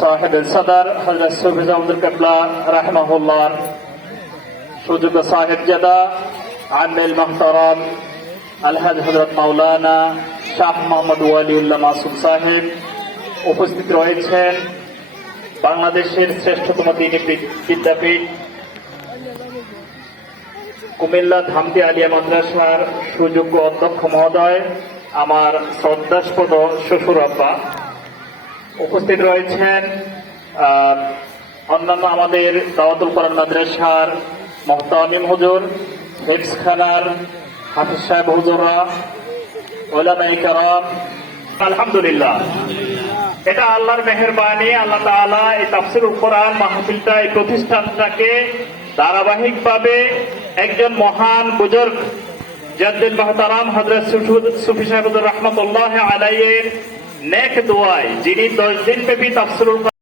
সাহেব সদর হযরত সুফি আব্দুল কিবলা রাহিমাহুল্লাহ, সুযোগ্য সাহেবজাদা আমিল মুহতারাম আলহাজ হযরত মাওলানা শাহ মোহাম্মদ ওয়ালিউল্লাহ মাসুম সাহেব, উপস্থিত রয়েছেন বাংলাদেশের শ্রেষ্ঠতম দ্বীনি বিদ্যাপীঠ কুমিল্লা ধামতি আলিয়া মাদ্রাসার সুযোগ্য অধ্যক্ষ মহোদয়, আমার শ্রদ্ধাস্পদ শ্বশুর আব্বা, উপস্থিত রয়েছেন অন্যান্য আমাদের দাওয়াতুল কোরআন মাদ্রাসার মুহতামিম হুজুর, হিফজখানার হাফিজ সাহেব হুজুররা, উলামায়ে কেরাম। আলহামদুলিল্লাহ, এটা আল্লাহর মেহেরবানি। আল্লাহ তাআলা এই তাফসীরুল কোরআন মাহফিলটা, এই প্রতিষ্ঠানটাকে ধারাবাহিকভাবে একজন মহান বুজুর্গ জাদ্দুল মুহতারাম হযরত সুফি সাহেব রাহমাতুল্লাহ আলাইহির নেক দোয়ায়, যিনি 10 দিন ব্যাপী তাফসীরুল